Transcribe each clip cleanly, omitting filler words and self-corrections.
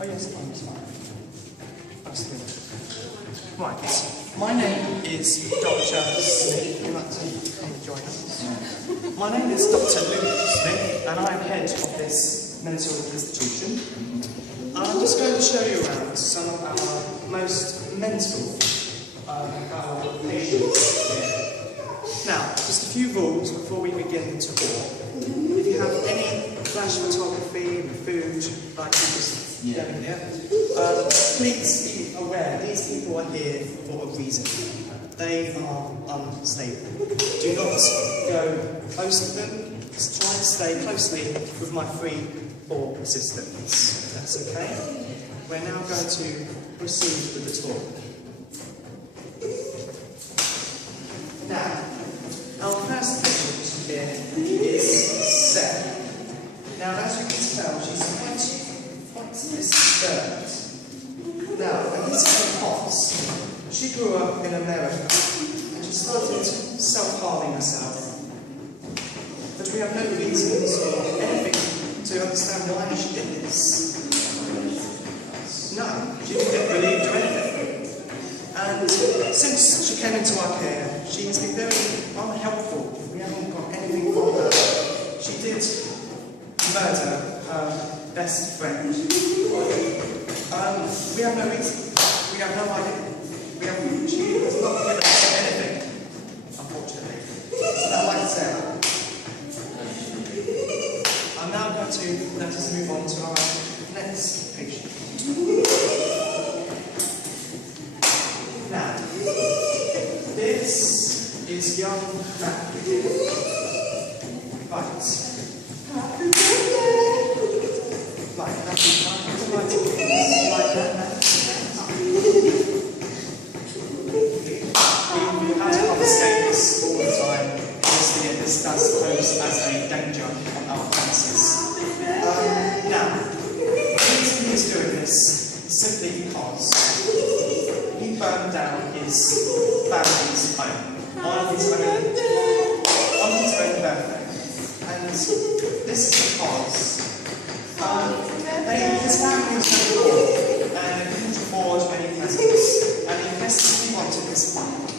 Oh yes, I'm sorry. That's good. Right, my name is Dr. Smith. Would you like to come and join us? My name is Dr. Luke Smith, and I'm head of this mental institution. I'm just going to show you around some of our most mental our patients here. Now, just a few rules before we begin the tour. If you have any flash photography, food, like this down here, please be aware these people are here for a reason. They are unstable. Do not go close to them. Just try to stay closely with my 3 or assistants. That's okay. We're now going to proceed with the tour. Now, our first patient here is Sarah. Now, as you can tell, she's quite disturbed. Now, and this is because she grew up in America and she started self-harming herself. But we have no reasons or anything to understand why she did this. No, she didn't get bullied or anything. And since she came into our care, she has been very unhelpful. We haven't got anything from her. She did murder her best friend. We have no reason. We have no idea. She has not given us anything, unfortunately. So that, like I said, I'm now going to let us move on to our next patient. Now, this is young Matthew. Right. Right, Matthew, can I put the light like that now? We had to confiscate this all the time. Obviously, this does pose as a danger on our premises. Now, the reason he's doing this is simply because he burned down his family's home on his own birthday. And this is because his family was very poor and they couldn't afford many presents, and he desperately wanted this bike.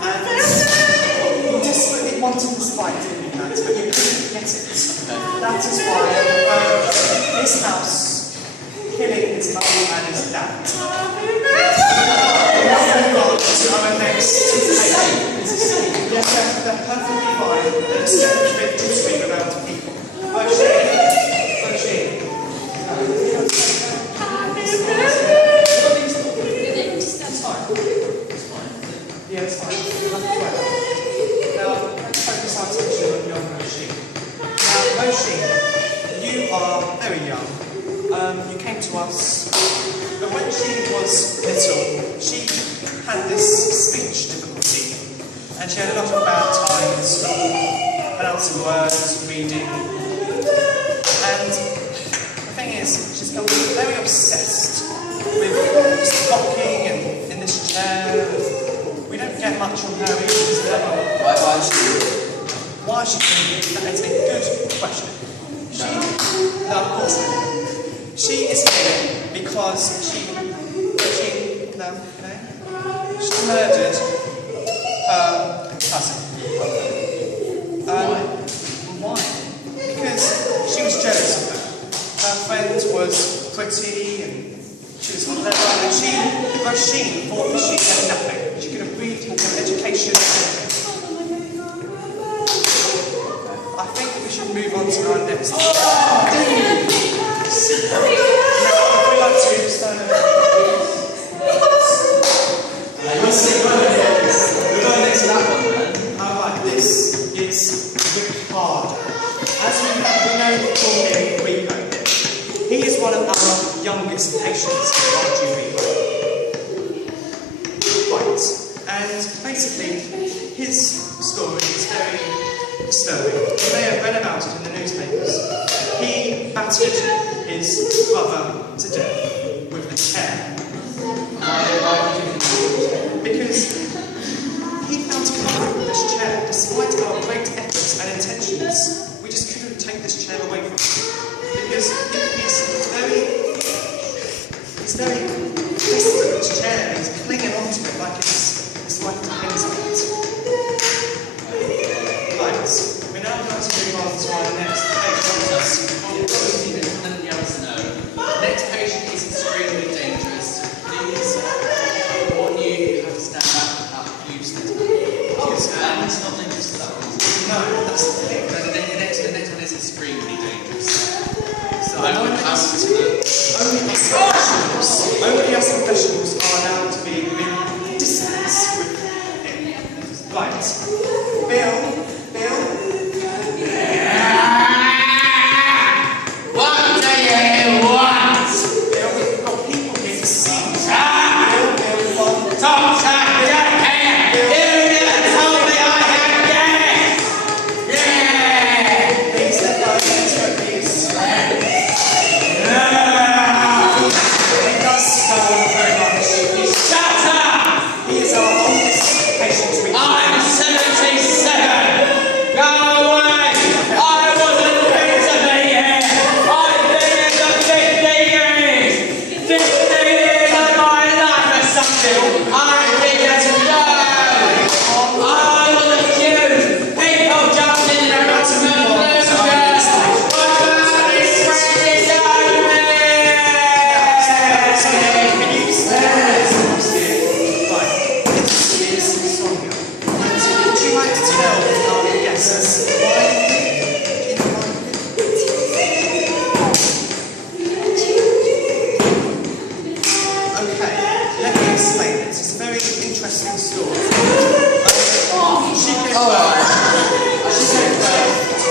And he desperately wanted this bike, didn't he, Matt? But you couldn't get it. That is why his house, killing his mum and his dad. We're now moving on to our next patient. Yes, they're perfectly fine. They're just a bit jittery around people. Yeah, it's fine. Now, let's focus our attention on young Roisin. Now, Roisin, you are very young. You came to us, but when she was little, she had this speech difficulty, and she had a lot of bad times pronouncing words, reading, and the thing is, she's become very obsessed with just rocking and in this chair. We don't get much from her either. Why is she doing it? That is a good question. No, of course not. She is here because she murdered her cousin. Why? Because she was jealous of her. Her friend was pretty and she was clever, and Roisin thought that she had nothing. She could have breathed her education and everything. I think we should move on to our next. We'd like to stand up. We're going next to that one, man. Alright, this is Ricardo. As we know, call him Rico. He is one of our youngest patients in Arts.3gp. Right, and basically, his story is very disturbing. You may have read about it in the newspapers. He battered his brother to death with a chair. Because he found comfort in this chair, despite our great efforts and intentions. We just couldn't take this chair away from him. Because he's very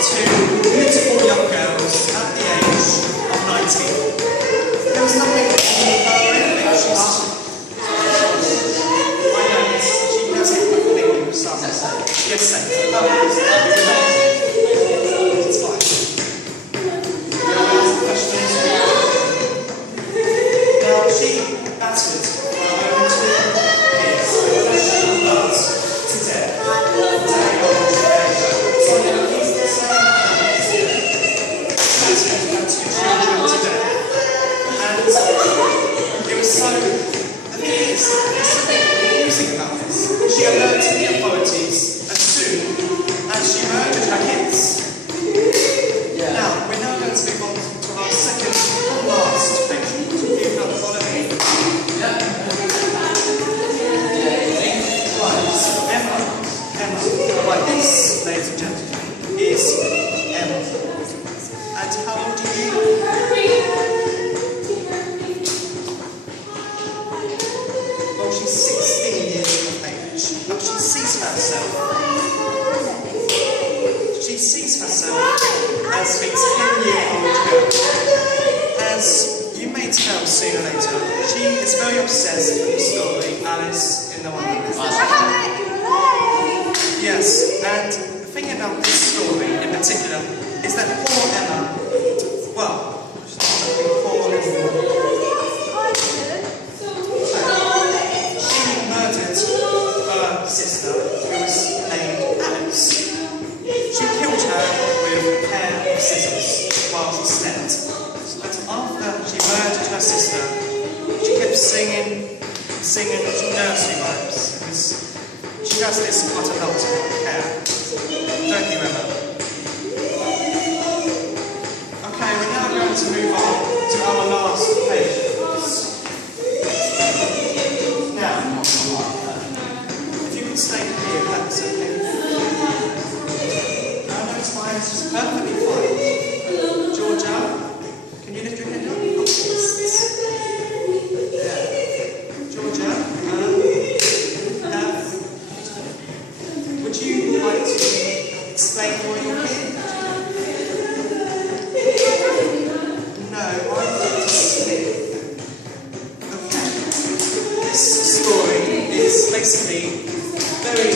two beautiful young girls at the age of 19. There was nothing wrong with her or anything. I know this. She knows it, but thank you, son. Yes, sir. It's fine. Questions? Now, she battered over 2 years with professional blood to death. So now he's the same battered her 2 children to death. And it was so, the thing is, there's something amusing about this. She alerted the authorities as soon as she murdered her kids. Now, we're now going to move on to our second and last patient. You can follow me. Right, so Emma, like this, ladies and gentlemen, is Emma. And how old are you? Well, she's 16 years of age, but she sees herself as a 10-year-old girl. As you may tell sooner or later, she is very obsessed with the story Alice in the Wonderland. Yes, and the thing about this story in particular is that poor Emma, well, she's not looking poor anymore. She murdered her sister, who was named Alice. She killed her with a pair of scissors while she slept. But after she murdered her sister, she kept singing nursery rhymes. She does this quite a lot to care. Don't you, Emma? Okay, we're now going to move on to our last patients. Now, if you could stay here, that's okay. No, it's fine, it's just perfectly fine. Georgia, can you lift your head up? Yeah. Georgia, would you like to explain why you're here? No, I'm going to sleep. Okay. This story is basically very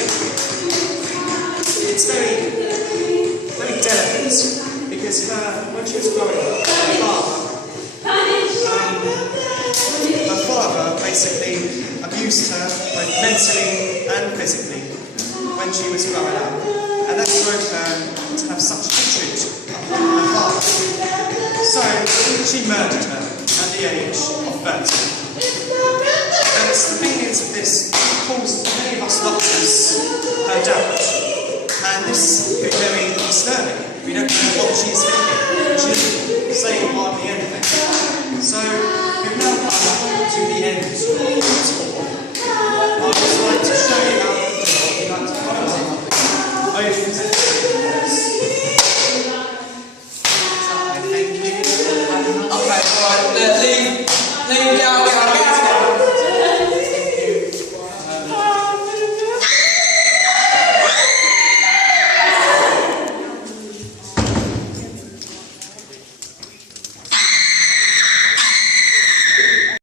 delicate, because when she was growing up, her father basically abused her both mentally and physically when she was growing up, and that drove her to have such hatred upon her father. So she murdered her at the age of 30. And the thing is with this, it caused many of us doctors her doubt. And this could be very disturbing. We don't know what she's thinking. She's saying hardly anything.